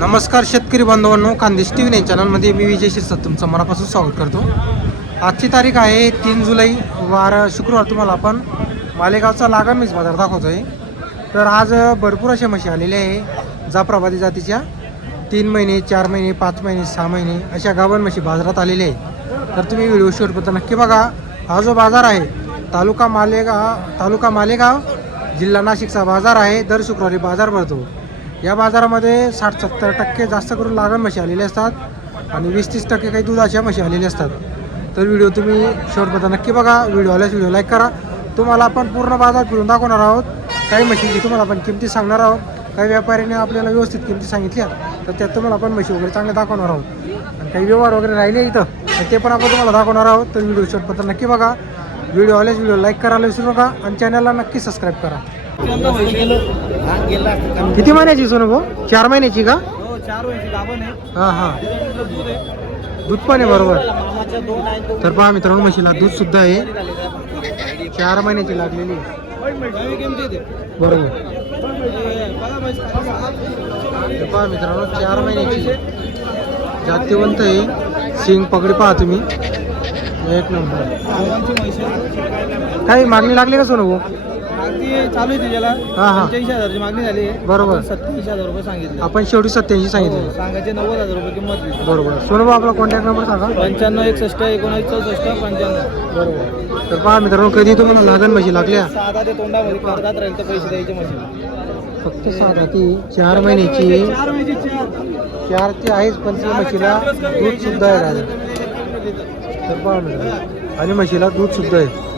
नमस्कार शेतकरी बांधवांनो, खानदेश टी व्ही 9 चॅनलमध्ये मी विजय शिरसाट तुमचं मनापासून स्वागत करतो. आजची तारीख आहे 3 जुलै वार शुक्रवार. तुम्हाला आपण मालेगावचा लागण म्हैस बाजार दाखवतो आहे. तर आज भरपूर अशा म्हशी आलेल्या आहे जाफराबादी जातीच्या. 3 महिने 4 महिने 5 महिने 6 महिने अशा गाभण म्हशी बाजारात आलेल्या आहे. तर तुम्ही व्हिडिओ शेवटपर्यंत नक्की बघा. हा जो बाजार आहे तालुका मालेगाव जिल्हा नाशिकचा बाजार आहे. दर शुक्रवारी बाजार भरतो. या बाजारामध्ये 60-70% जास्त करून लागण म्हशी आलेल्या असतात आणि 20-30% काही दुधाच्या म्हशी आलेल्या असतात. तर व्हिडिओ तुम्ही शेवटपर्यंत नक्की बघा. व्हिडिओ आल्यास व्हिडिओ लाईक करा. तुम्हाला आपण पूर्ण बाजार फिरून दाखवणार आहोत. काही म्हशींची तुम्हाला आपण किमती सांगणार आहोत. काही व्यापाऱ्याने आपल्याला व्यवस्थित किमती सांगितल्या तर त्यात तुम्हाला आपण म्हशी वगैरे चांगल्या दाखवणार आहोत. आणि काही व्यवहार वगैरे राहिले इथं तर ते पण आपण तुम्हाला दाखवणार आहोत. तर व्हिडिओ शेवटपर्यंत नक्की बघा. व्हिडिओ आल्यास व्हिडिओ लाईक करायला विसरू नका आणि चॅनलला नक्की सबस्क्राईब करा. किती महिन्याची सोनू भाऊ? 4 महिन्याची का? हो, 4 वर्षी गाभण आहे. हां दूध आहे. दूध पण आहे बरोबर. मामाच्या 2 आहेत. तर पहा मित्रांनो, म्हशीला दूध सुद्धा आहे. 4 महिन्याची लागलेली नवी किमती आहे ते. बरोबर. बघा म्हैस. तर पहा मित्रांनो, 4 महिन्याची जातीवंत आहे. सिंग पगडी पहा तुम्ही, एक नंबर. गावांची म्हैस आहे. काही मागणी लागली का सोनू भाऊ? मागणी चालू आहे त्याला. हां. 85,000ची मागणी झाली आहे. बरोबर. 87,000 रुपये सांगितले. आपण शेवटी 87 सांगितले. हो, सांगायचे 90,000 रुपये किंमत आहे. बरोबर. सोनू भाऊ आपला कॉन्टॅक्ट नंबर सांगा. 95 61 19 64 95. बरोबर. तर पहा मित्रांनो, कधी तुम्हाला लागण म्हशी लागल्या साधा ते तोंडामध्ये करतात राहील तर पैसे द्यायचे म्हशीला. फक्त साधा ती 4 महिन्याची 4 महिन्याची 4 ती आहेच, पण ती म्हशीला दूध सुद्धा आहे राजा. तर पहा मित्रांनो, आणि म्हशीला दूध सुद्धा आहे.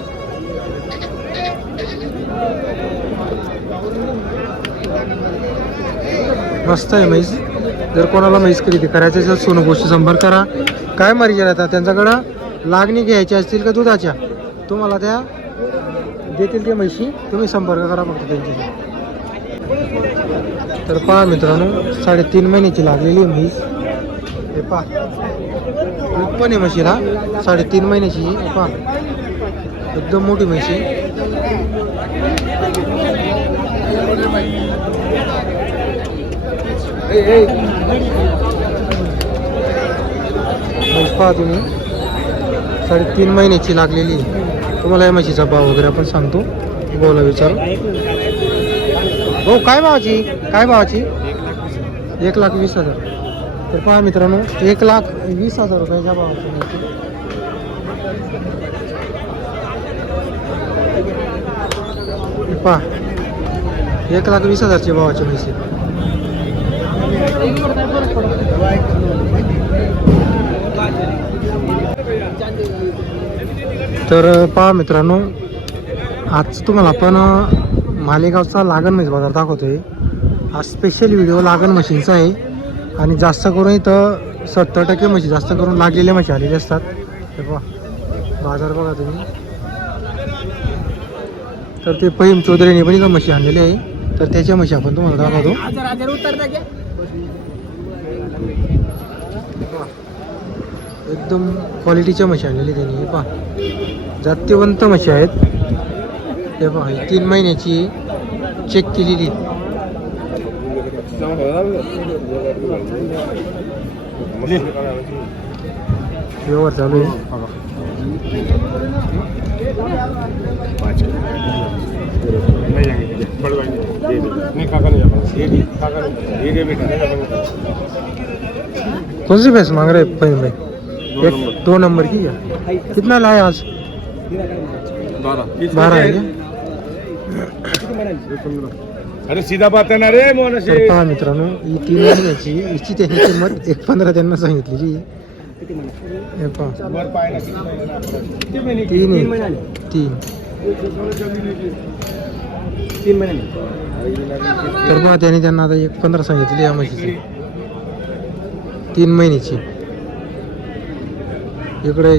मस्त आहे म्हैस. जर कोणाला म्हैस खरेदी करायचं असेल सोनू भाऊशी संपर्क करा. काय मर्जी राहतात त्यांच्याकडं. लागणी घ्यायच्या असतील का दुधाच्या, तुम्हाला त्या देतील ते म्हशी. तुम्ही संपर्क करा फक्त त्यांच्याशी. तर पहा मित्रांनो, 3.5 महिन्याची लागलेली म्हैस. हे पहा, दूध पण आहे म्हशीला. 3.5 महिन्याची. हे पहा, एकदम मोठी म्हशी. म्हैस पहा तुम्ही, 3.5 महिन्याची लागलेली. तुम्हाला या म्हशीचा भाव वगैरे आपण सांगतो. बोला, विचारू हो. काय भावाची? 1,20,000. तर पहा मित्रांनो, 1,20,000 रुपयाच्या भावाची म्हशी. पहा, 1,20,000ची भावाची म्हशी. तर पहा मित्रांनो, आज तुम्हाला आपण मालेगावचा लागण म्हैस बाजार दाखवतोय. हा स्पेशल व्हिडिओ लागण म्हशींचा आहे आणि जास्त करून इथं 70% म्हशी जास्त करून लागलेल्या म्हशी आलेल्या असतात. हे पहा, बाजार बघा तुम्ही. तर ते पहिम चौधरीने पण इथं म्हशी आणलेली आहे. तर त्याच्या म्हशी आपण तुम्हाला दाखवतो. एकदम क्वालिटीच्या म्हशी आणलेली त्यांनी. हे पहा, जातीवंत म्हशी आहेत. हे पहा, 3 महिन्याची चेक केलेली. व्यवहार चालू आहे. कौन सी भैंस मांग रहे भाई? 2 नंबर की क्या? कितना लाया आज? 12 है क्या? अरे सीधा बात आहे ना रे मोन. तर पहा मित्रांनो, ही 3 महिन्याची हिची त्यांनी किंमत 1,15 त्यांना सांगितलेली. हे पहा, 3 महिने. तर पहा, त्यांना आता 1,15 सांगितली या म्हशीची. 3 महिन्याची. इकडे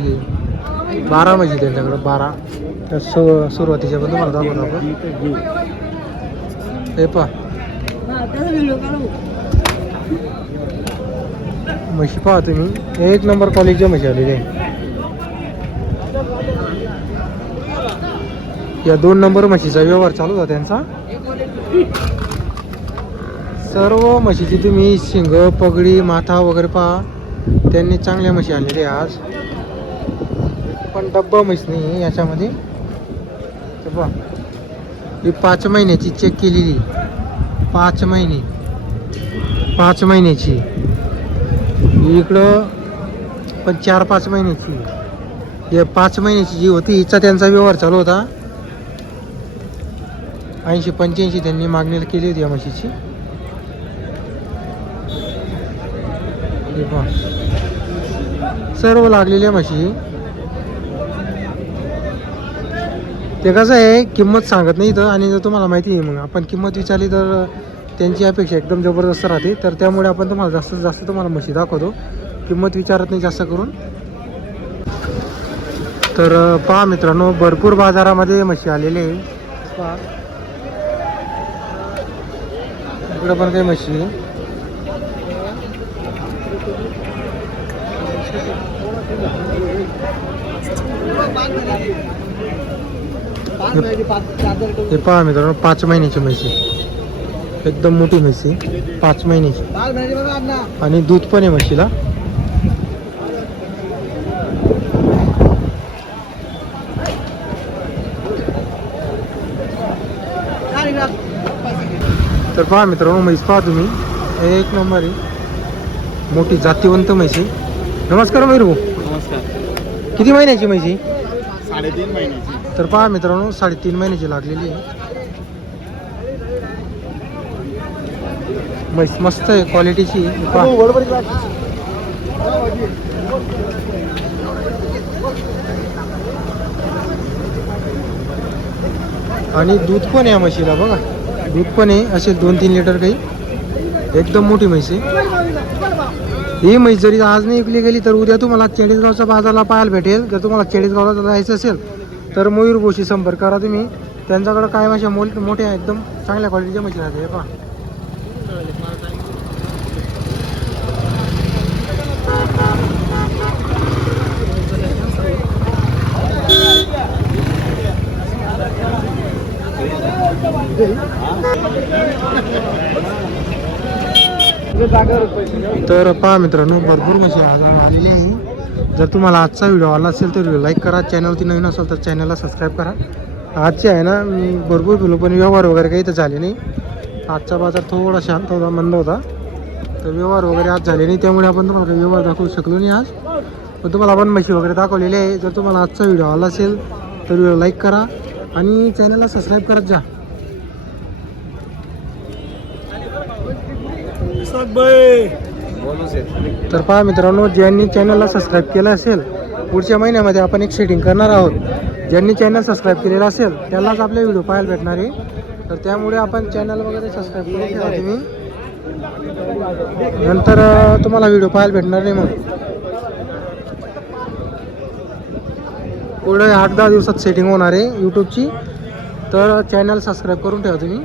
12 म्हशी त्यांच्याकडे. 12 तर सुरुवातीच्या पण तुम्हाला दाखवतो आपण. हे पहा, म्हशी पहा तुम्ही, 1 नंबर क्वालिटीच्या म्हशी आलेली आहे. या 2 नंबर म्हशीचा व्यवहार चालू होता त्यांचा. सर्व म्हशीची तुम्ही शिंग पगडी माथा वगैरे पहा. त्यांनी चांगल्या म्हशी आणलेल्या आहे आज. पण डब्बा म्हैस नाही याच्यामध्ये. तर पहा ही 5 महिन्याची चेक केलेली. 5 महिने 5 महिन्याची. इकडं पण 4-5 महिन्याची. हे 5 महिन्याची जी होती हिचा त्यांचा व्यवहार चालू होता. 80-85 त्यांनी मागणीला केली होती या म्हशीची. हे पहा सर्व लागलेल्या म्हशी. ते कसं आहे किंमत सांगत नाही इथं. आणि जर तुम्हाला माहिती आहे मग आपण किंमत विचारली तर त्यांची अपेक्षा एकदम जबरदस्त राहते. तर त्यामुळे आपण तुम्हाला जास्तीत जास्त तुम्हाला म्हशी दाखवतो. किंमत विचारत नाही जास्त करून. तर पहा मित्रांनो भरपूर बाजारामध्ये म्हशी आलेले आहे. पहा इकडं पण काही म्हशी आहे. हे पहा मित्रांनो 5 महिन्याची म्हशी. एकदम मोठी म्हशी 5 महिन्याची. आणि दूध पण आहे म्हशीला. तर पहा मित्रांनो म्हैस पहा तुम्ही. एक नंबर आहे. मोठी जातीवंत म्हैसी. नमस्कार मयूर भाऊ. नमस्कार. किती महिन्याची म्हैसी? 3.5 महिन्याची. तर पहा मित्रांनो 3.5 महिन्याची लागलेली आहे. म्हैस मस्त आहे क्वालिटीची. पहा आणि दूध पण आहे म्हशीला बघा. दूध पण आहे असे 2-3 लिटर काही. एकदम मोठी म्हैस आहे ही म्हैस. जरी आज नाही विकली गेली तर उद्या तुम्हाला चाळीसगावच्या बाजारला पाहायला भेटेल. जर तुम्हाला चाळीसगावला जायचं असेल तर मयूर भाऊशी संपर्क करा तुम्ही. त्यांच्याकडं काय म्हशी मोठ्या एकदम चांगल्या क्वालिटीच्या म्हशी राहते. पहा तर पहा मित्रांनो भरपूर म्हशी आज आलेली आहे. जर तुम्हाला आजचा व्हिडिओ आला असेल तर व्हिडिओ लाईक करा. चॅनलवरती नवीन असेल तर चॅनलला सबस्क्राईब करा. आजचे आहे ना मी भरपूर बोलू पण व्यवहार वगैरे काही तर झाले नाही. आजचा बाजार थोडा शांत होता मंद होता. तर व्यवहार वगैरे आज झाले नाही त्यामुळे आपण तुम्हाला काही व्यवहार दाखवू शकलो नाही आज. पण तुम्हाला आपण म्हशी वगैरे दाखवलेले आहे. जर तुम्हाला आजचा व्हिडिओ आला असेल तर व्हिडिओ लाईक करा आणि चॅनलला सबस्क्राईब करत जा. तर पहा मित्रांनो ज्यांनी चॅनलला सबस्क्राईब केलं असेल पुढच्या महिन्यामध्ये आपण एक सेटिंग करणार आहोत. ज्यांनी चॅनल सबस्क्राईब केलेलं असेल त्यालाच आपले व्हिडिओ पाहायला भेटणार आहे. तर त्यामुळे आपण चॅनल वगैरे सबस्क्राईब करून ठेवा तुम्ही. नंतर तुम्हाला व्हिडिओ पाहायला भेटणार नाही. मग पुढे 8-10 दिवसात सेटिंग होणार आहे यूट्यूबची. तर चॅनल सबस्क्राईब करून ठेवा तुम्ही.